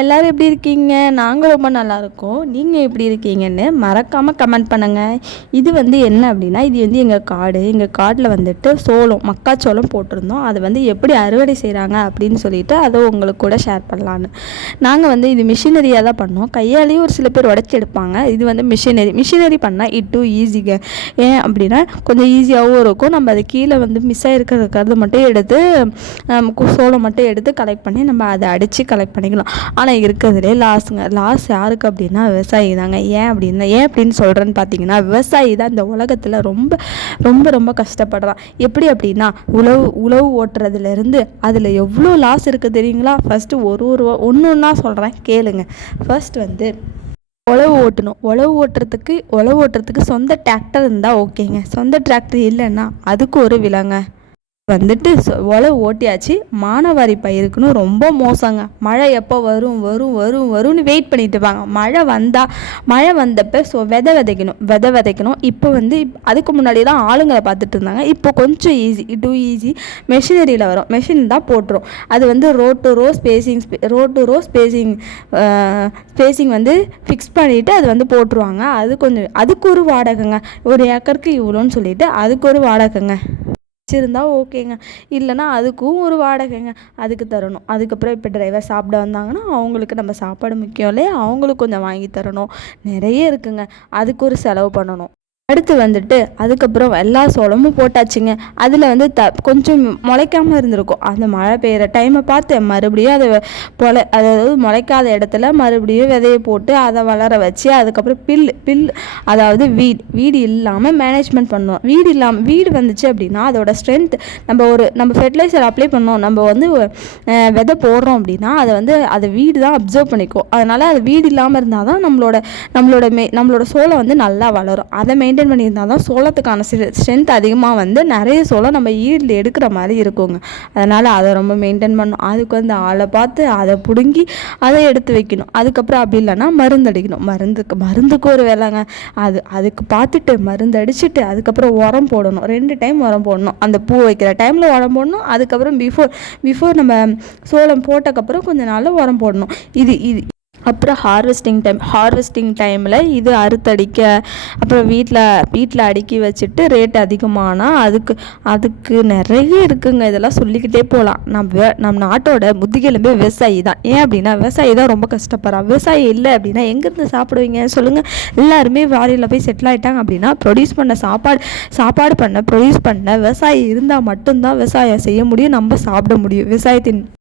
எல்லோரும் எப்படி இருக்கீங்க? நாங்கள் ரொம்ப நல்லாயிருக்கோம். நீங்கள் எப்படி இருக்கீங்கன்னு மறக்காமல் கமெண்ட் பண்ணுங்கள். இது வந்து என்ன அப்படின்னா, இது வந்து எங்கள் காட்டில் வந்துட்டு மக்காச்சோளம் போட்டிருந்தோம். அதை வந்து எப்படி அறுவடை செய்கிறாங்க அப்படின்னு சொல்லிட்டு அதை உங்களுக்கு கூட ஷேர் பண்ணலான்னு. நாங்கள் வந்து இது மிஷினரியாக தான் பண்ணோம். கையாலேயும் ஒரு சில பேர் உடச்சி எடுப்பாங்க. இது வந்து மிஷினரி பண்ணால் இட் ஈஸிங்க. ஏன் அப்படின்னா கொஞ்சம் ஈஸியாகவும் இருக்கும். நம்ம அது கீழே வந்து மிஸ் ஆகிருக்கிறது மட்டும் எடுத்து சோளம் மட்டும் எடுத்து கலெக்ட் பண்ணி நம்ம அதை அடித்து கலெக்ட் பண்ணிக்கலாம். ஆனால் இருக்கிறதுலே லாஸ் யாருக்கு அப்படின்னா விவசாயி தாங்க. ஏன் அப்படின்னு சொல்கிறேன்னு பார்த்தீங்கன்னா, விவசாயி தான் இந்த உலகத்தில் ரொம்ப ரொம்ப ரொம்ப கஷ்டப்படுறான். எப்படி அப்படின்னா உழவு ஓட்டுறதுலேருந்து அதில் எவ்வளோ லாஸ் இருக்குது தெரியுங்களா? ஃபஸ்ட்டு ஒன்று ஒன்றா சொல்கிறேன் கேளுங்க. ஃபர்ஸ்ட் வந்து உழவு ஓட்டுறதுக்கு சொந்த டிராக்டர் இருந்தால் ஓகேங்க. சொந்த டிராக்டர் இல்லைன்னா அதுக்கு ஒரு விலங்க வந்துட்டு உழவு ஓட்டியாச்சு. மானாவாரி பயிருக்குன்னு ரொம்ப மோசங்க. மழை எப்போ வரும்னு வெயிட் பண்ணிட்டு இருப்பாங்க. மழை வந்தப்போ விதைக்கணும். இப்போ வந்து அதுக்கு முன்னாடி தான் ஆளுங்களை பார்த்துட்டு இருந்தாங்க. இப்போ கொஞ்சம் ஈஸி மெஷினரியில் வரும். மெஷின் தான் போட்டுரும். அது வந்து ரோட் டு ரோ ஸ்பேசிங் வந்து ஃபிக்ஸ் பண்ணிவிட்டு அது வந்து போட்டுருவாங்க. அதுக்கு ஒரு வாடகைங்க. ஒரு ஏக்கருக்கு இவ்வளோன்னு சொல்லிட்டு அதுக்கு ஒரு வாடகைங்க வச்சுருந்தா ஓகேங்க. இல்லைனா அதுக்கும் ஒரு வாடகைங்க அதுக்கு தரணும். அதுக்கப்புறம் இப்போ டிரைவர் சாப்பிட வந்தாங்கன்னா அவங்களுக்கு நம்ம சாப்பாடு முக்கியம் இல்லையா, அவங்களுக்கு கொஞ்சம் வாங்கி தரணும். நிறைய இருக்குங்க. அதுக்கு ஒரு செலவு பண்ணணும். அடுத்து வந்துட்டு அதுக்கப்புறம் எல்லா சோளமும் போட்டாச்சுங்க. அதில் வந்து கொஞ்சம் முளைக்காமல் இருந்திருக்கும். அந்த மழை பெய்கிற டைமை பார்த்து மறுபடியும் அதாவது முளைக்காத இடத்துல மறுபடியும் விதையை போட்டு அதை வளர வச்சு அதுக்கப்புறம் பில் அதாவது வீடு இல்லாமல் மேனேஜ்மெண்ட் பண்ணணும். வீடு வந்துச்சு அப்படின்னா அதோட ஸ்ட்ரென்த் நம்ம ஃபெர்டிலைசர் அப்ளை பண்ணோம், நம்ம வந்து விதை போடுறோம் அப்படின்னா அதை வீடு தான் அப்சர்வ் பண்ணிக்கும். அதனால் அது வீடு இல்லாமல் இருந்தால் தான் நம்மளோட சோளம் வந்து நல்லா வளரும். அதை மெயின்டைன் பண்ணியிருந்தால் தான் சோளத்துக்கான ஸ்ட்ரென்த் அதிகமாக வந்து நிறைய சோளம் நம்ம ஈல்டு எடுக்கிற மாதிரி இருக்குங்க. அதனால் அதை ரொம்ப மெயின்டைன் பண்ணணும். அதுக்கு வந்து ஆளை பார்த்து அதை பிடுங்கி அதை எடுத்து வைக்கணும். அதுக்கப்புறம் அப்படி இல்லைன்னா மருந்து அடிக்கணும். மருந்துக்கு ஒரு வேலைங்க. அதுக்கு பார்த்துட்டு மருந்து அடிச்சுட்டு அதுக்கப்புறம் உரம் போடணும். 2 டைம் உரம் போடணும். அந்த பூ வைக்கிற டைமில் உரம் போடணும். அதுக்கப்புறம் பிஃபோர் நம்ம சோளம் போட்டக்கப்புறம் கொஞ்சம் நாளில் உரம் போடணும். இது அப்புறம் ஹார்வெஸ்டிங் டைமில் இது அறுத்தடிக்க அப்புறம் வீட்டில் அடுக்கி வச்சுட்டு ரேட் அதிகமானால் அதுக்கு நிறைய இருக்குங்க. இதெல்லாம் சொல்லிக்கிட்டே போகலாம். நம்ம நாட்டோட முதுகெலும்பே விவசாயி தான். ஏன் அப்படின்னா விவசாயி தான் ரொம்ப கஷ்டப்படுறான். விவசாயி இல்லை அப்படின்னா எங்கேருந்து சாப்பிடுவீங்க சொல்லுங்கள்? எல்லாருமே வாரியில் போய் செட்டில் ஆகிட்டாங்க அப்படின்னா ப்ரொடியூஸ் பண்ண விவசாயி இருந்தால் மட்டும்தான் விவசாயம் செய்ய முடியும், நம்ம சாப்பிட முடியும். விவசாயத்தின்